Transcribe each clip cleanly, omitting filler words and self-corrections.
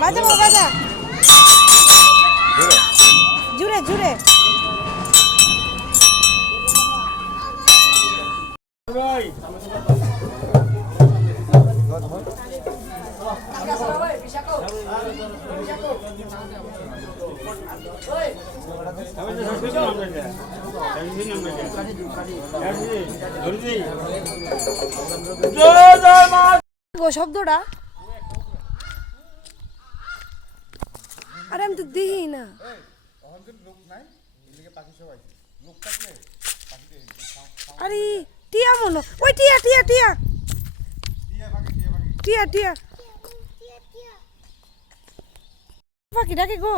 বাজা বাজা জুড়ে জুড়ে শব্দটা আরে আমি তো দেখি না আরে টিয়া মনো ওই টিয়া টিয়া টিয়া টিয়া টিয়া পাখি ডাকে গো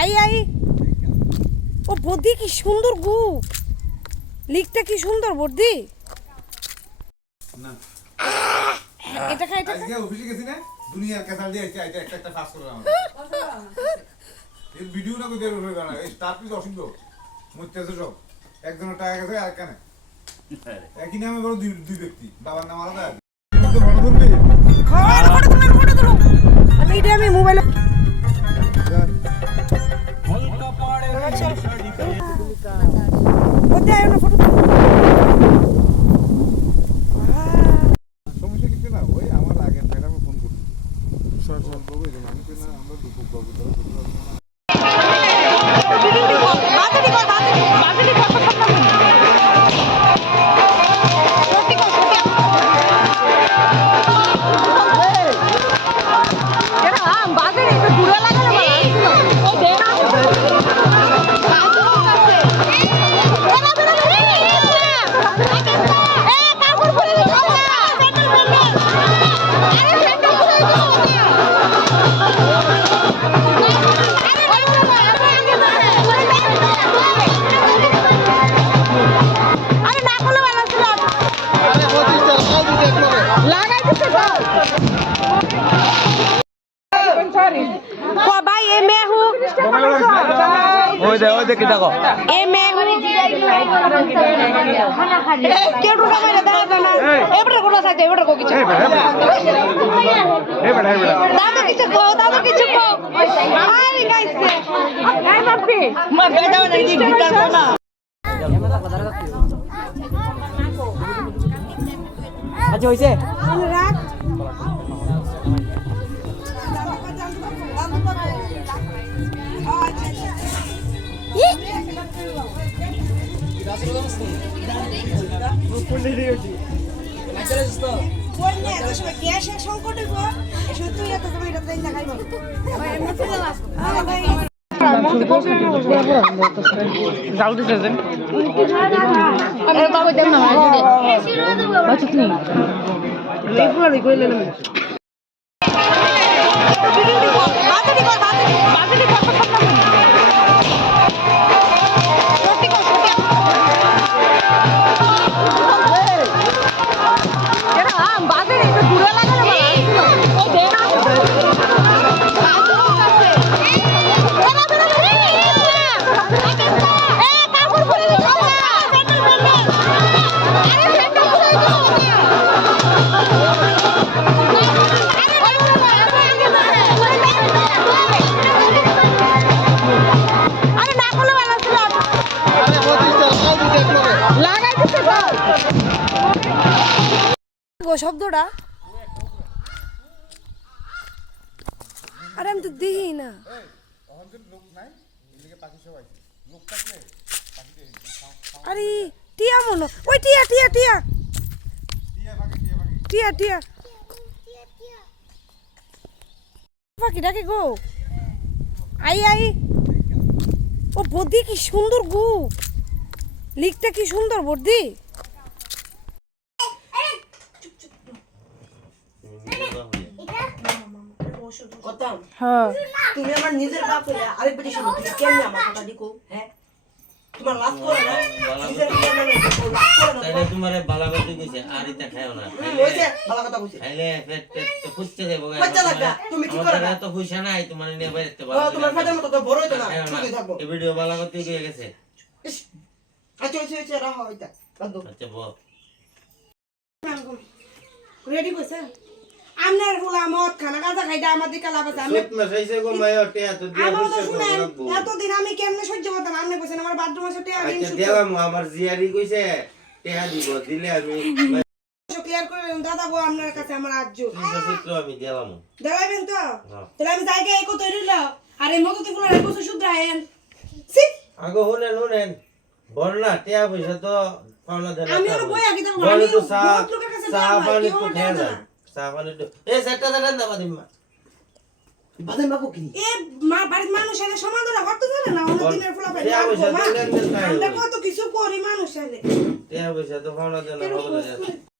আই আই ও বদি কি সুন্দর গো লিকটা কি সুন্দর বদি না এটা খাই এটা আজকে অফিসে গেছি না দুনিয়ার কাছাল দিয়ে আইতে একটা পাস করে আমাদের এই ভিডিও না কই বের হয়ে গেল এই স্টার প্লিজ অসিন্ধ মুত্তেজ সব একজনের টাকা গেছে আর কানে একই নামে বড় দুই ব্যক্তি বাবার নাম আলাদা তো মনে ধরবে হ্যাঁ ফটো তুলো আমি এটা আমি মোবাইলে হলকা পাড়ে ওতে আয় না ফটো সমস্যা কিছু না ওই আমার আগে ম্যাডামে ফোন করছি সর বলবো যে আমি তো না আমরা দুপুর বাবু ধরে ওই দেখি দেখো এ মে কেউ তো কামারে দাদা না এবড়ে কোন সাইতে এবড়ে কো কিছু এ বড় দাদা কিছু কো আরে গাইছে আই মাপি মা বেটা না দি গিটার কোনা আচ্ছা হইছে রাত শব্দটা আরে আমি তো দেখি না আরে টিয়া মনো ওই টিয়া টিয়া টিয়া টিয়া টিয়া পাখি ডাকে গো আই আই ও বদি কি সুন্দর গো লিকটা কি সুন্দর বদি হ্যাঁ তুমি আমার নিজের বাপ হইলা আরেক বেটি শুনো তুমি কেন আমার কথা দিকো হ্যাঁ তোমার লাভ করে না নিজের বিয়ে মানে লাভ করে না তাইলে তোমারে ভালো কথা কইছে আর ইতা খায়ও না হইছে ভালো কথা কইছে খাইলে পেট তো ফুটতে দেবো বাচ্চা লাগা তুমি কি করে না তো পয়সা নাই তোমার নিয়ে বাইরেতে ও তোমার ফাটার মতো তো বড় হইতো না শুধু থাকবো এই ভিডিও ভালো করতে গিয়ে গেছে আচ্ছা হইছে রাখো হইতা বাদ আচ্ছা বল রেডি কইছে আমনের ফুলা মদ খানা গাঁজা খাইটা আমাদের কালাব আছে আমি সত মাস হইছে গো মায়া টেয়া তো দিয়া আমার তো পয়সা শুনেন রাখবো এতদিন আমি কেমনে সহ্য করতাম আপনি কইছেন আমার বাথরুম আছে টেয়া দিন আচ্ছা দিলাম আমার জিয়ারি কইছে টেয়া দিব দিলে আমি ক্লিয়ার করে দিন, দাদা গো আপনার কাছে আমার আজ্জ সূত্র আমি দিলাম দেখাবেন তো হ্যাঁ। তাহলে আমি জায়গায় এই কত রইল আর এই মতো ফুলা এক বছর শুধু আহেন সি আগে শুনেন বর্ণা টিয়া পয়সা তো পাওনা দেন আমি আর বই আগে দেব বলে আমি তো চা বহুত লোকের কাছে চা দেওয়া হয়, পানি কেউ তো দেয় খেয়ে না। যায় চা পানি তো এ সেটা দেন না বাদিমা বাদাম বাকো কি এ মা বাড়ির মানুষ এলে সমাধান করতে জানে না অন্য দিনের ফুলা পাই টিয়া পয়সা তো লেনদেন নাই আমরা কত কিছু করি মানুষ এলে টিয়া পয়সা তো পাওনা দেন না